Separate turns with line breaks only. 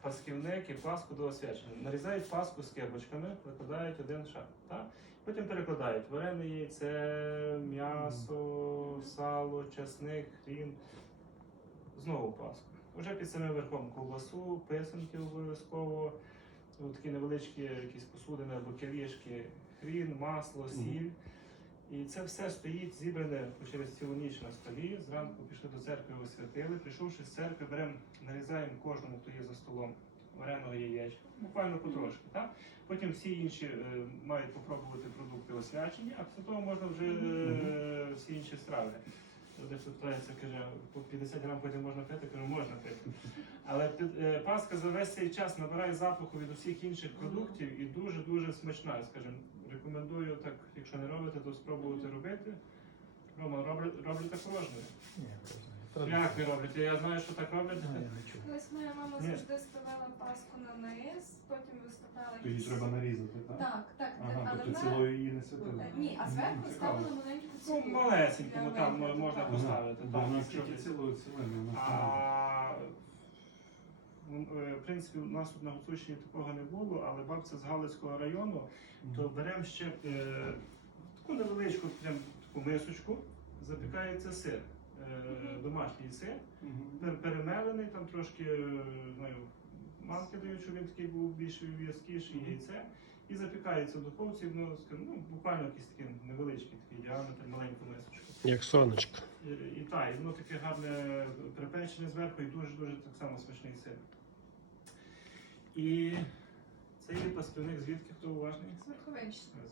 Пасківник і паску до освячення. Нарізають паску з кибочками, викладають один шар. Так? Потім перекладають варене яйце, м'ясо, сало, чесник, хрін. Знову паску. Уже під самим верхом ковбасу, писанки обов'язково, такі невеличкі якісь посудини або кілішки, хрін, масло, сіль. І це все стоїть зібране через цілу ніч на столі. Зранку пішли до церкви, освятили. Прийшовши з церкви, беремо, нарізаємо кожному, хто є за столом, вареного яєчка, буквально потрошки. Так? Потім всі інші е, мають попробувати продукти освячення, а після того можна вже е, всі інші страви. Десь тут питається, каже, по 50 грам потім можна пити, кажу, можна пити. Але е, паска за весь цей час набирає запаху від усіх інших продуктів і дуже-дуже смачна. Скажімо, рекомендую так, якщо не робите, то спробувати робити. Рома, роблять, роблять так порожньо. Як ви робите? Я знаю, що так роблять.
Я не чув.
Колись моя мама завжди ставила паску на низ, потім виставляла
То її треба нарізати, так?
Так, так,
Ага,
але
тобто
вона...
цілою її не святили.
Ні, а зверху
Цікаво.
ставила маленьку
Ну, малесенькому там можна поставити.
Бо
так,
в
якщо
тільки
ви-
цілою
А, ну, е, в принципі, у нас тут на Гуцульщині такого не було, але бабця з Галицького району, то беремо ще е, таку невеличку прям таку мисочку, запікається сир, е, домашній сир, пер- перемелений, там трошки е, знаю, манки дають, щоб він такий був більш в'язкіший, яйце. І запікається в духовці, ну, ну, буквально якийсь такий невеличкий такий діаметр, маленьку мисочку.
Як сонечко.
І, і так, і воно таке гарне припечене зверху і дуже-дуже так само смачний сир. І це є пасківник, звідки хто уважний?
З Верховинщини.